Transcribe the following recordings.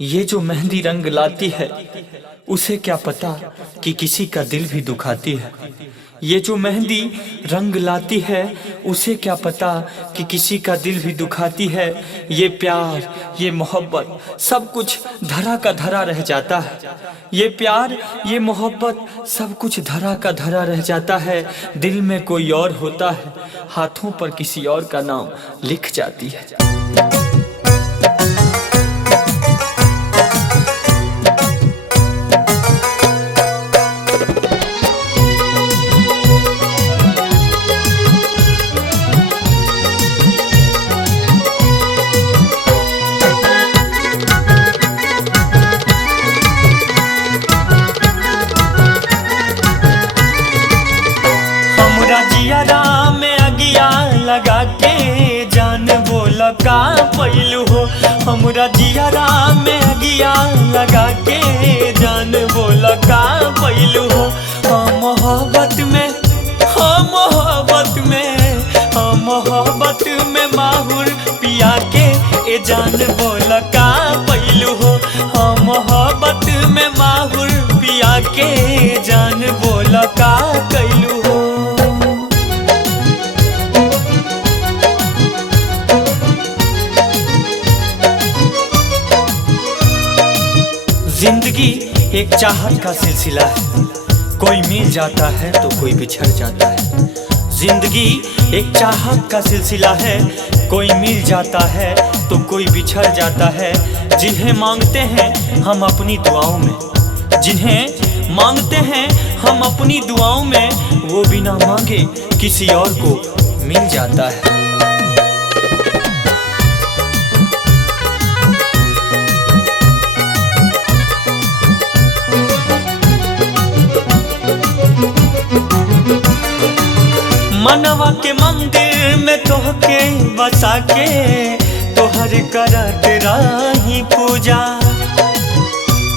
ये जो मेहंदी रंग लाती है उसे क्या पता कि किसी का दिल भी दुखाती है। ये जो मेहंदी रंग लाती है उसे क्या पता कि किसी का दिल भी दुखाती है। ये प्यार, ये मोहब्बत सब कुछ धरा का धरा रह जाता है। ये प्यार, ये मोहब्बत सब कुछ धरा का धरा रह जाता है। दिल में कोई और होता है, हाथों पर किसी और का नाम लिख जाती है। जियारा में अगिया लगा के जान बोला का पहलू हो। हमरा जियारा में अगिया लगा के जान बोला का पहलू हो। मोहब्बत में, मोहब्बत में, मोहब्बत में माहुर पिया के ए जान बोला का पहलू हो। मोहब्बत में माहुर पिया के जान बोला का कैलू हो। जिंदगी एक चाहत का सिलसिला है, कोई मिल जाता है तो कोई बिछड़ जाता है। जिंदगी एक चाहत का सिलसिला है, कोई मिल जाता है तो कोई बिछड़ जाता है। जिन्हें मांगते हैं हम अपनी दुआओं में, जिन्हें मांगते हैं हम अपनी दुआओं में, वो बिना मांगे किसी और को मिल जाता है। मनवा के मंदिर में तोहके बसा के तोहर करत रही पूजा।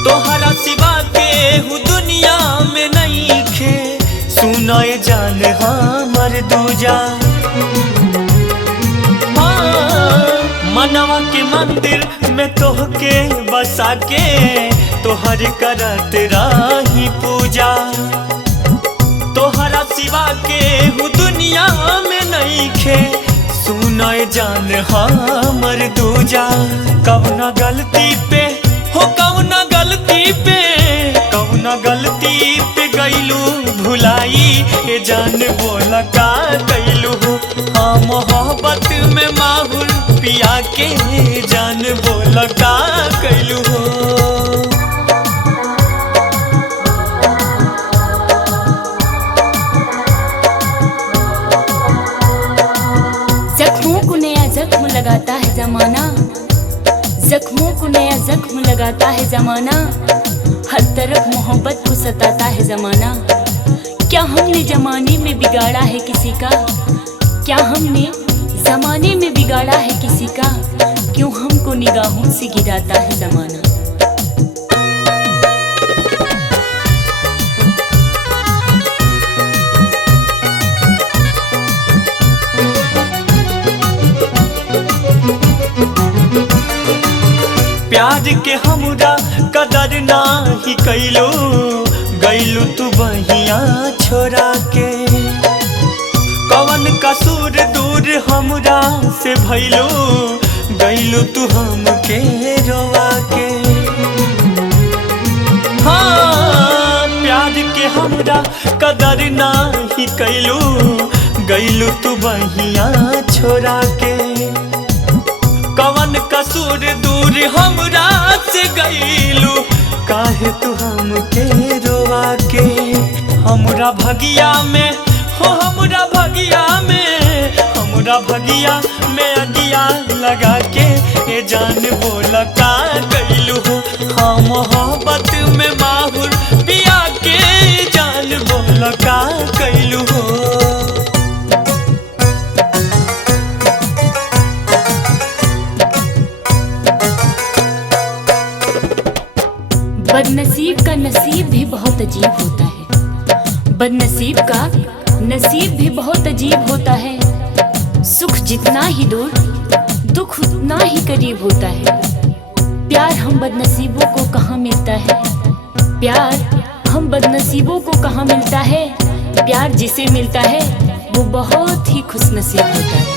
तोहरा सिवा के हूँ दुनिया में नहीं खे, सुनाए जान हमर दूजा। मनवा के मंदिर में तोहके बसा के तोहर करत रही पूजा। तोहरा सिवा के हूँ दुनिया में नहीं खे, सुनाए जान हमर दूजा। कौना गलती पे हो, कौना गलती पे, कौना गलती पे गईलू भुलाई ए जान बोला का कैलू हो। मोहब्बत में माहुर पिया के जान बोला का कैलू हो। जख्म लगाता है जमाना, जख्मों को नया जख्म लगाता है जमाना। हर तरफ मोहब्बत को सताता है जमाना। क्या हमने जमाने में बिगाड़ा है किसी का? क्या हमने जमाने में बिगाड़ा है किसी का? क्यों हमको निगाहों से गिराता है जमाना। प्यार के हमरा कदर नाही कैलो, गैलू तू बहिया छोड़ा के। कवन कसूर दूर हमरा से भैलो, गैलू तू हमके रोवा के। हाँ, प्यार के हमरा कदर नाही कैलो, गैलू तू बहिया छोड़ा के। कवन कसूर दूर हमरा से गईलू, काहे तू हमके रोवा के। हमरा भगिया में हो, हमरा भगिया में, हमरा भगिया में अगिया लगा के ए जान बोला का कैलू हो। हाँ, मोहब्बत में माहुर पिया के जान बोला का कैलू हो। बदनसीब का नसीब भी बहुत अजीब होता है। बदनसीब का नसीब भी बहुत अजीब होता है। सुख जितना ही दूर दुख उतना ही करीब होता है। प्यार हम बदनसीबों को कहाँ मिलता है, प्यार हम बदनसीबों को कहाँ मिलता है। प्यार जिसे मिलता है वो बहुत ही खुशनसीब होता है।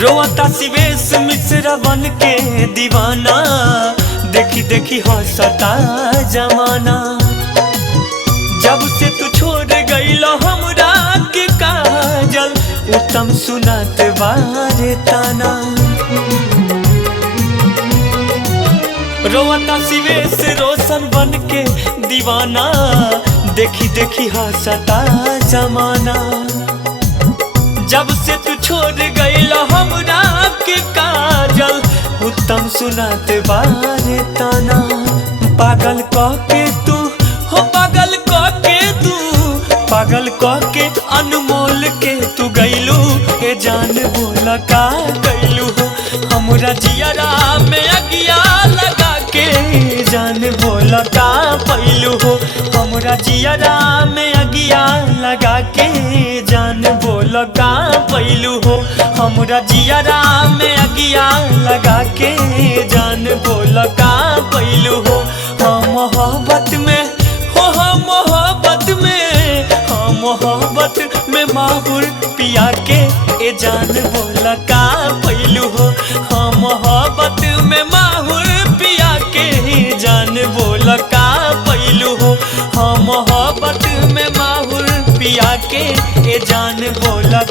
रोता सिवेश मिश्रा बन के दीवाना, देखी देखी हंसता जमाना। जब से तू छोड़ गईला हमरा के काजल, उत्तम सुनात बारे ताना। रोता सिवेश रोशन बन के दीवाना, देखी देखी हंसता जमाना। जब से तू छोड़ गईला हमरा के काजल, उत्तम सुनात बारे ताना। पागल कह के तू हो पागल कह के तू, पागल कह के अनमोल के तू गईलू। ए जान बोला का गईलू हो हमरा जियरा में अगिया लगा के। जान बोला का पैलू हो हमरा जियरा में अगिया लगा के। जान बोला का पैलू हो हमरा जियरा में अगिया लगा के। जान बोला का पैलू हो हम मोहब्बत में हो, हम मोहब्बत में, हम मोहब्बत में माहुर पिया के। ए जान बोला का पैलू हो हम मोहब्बत में माहुर पिया के। जान बोला का पैलू हो हम मोहब्बत में माहुर पिया के। ए जान बोला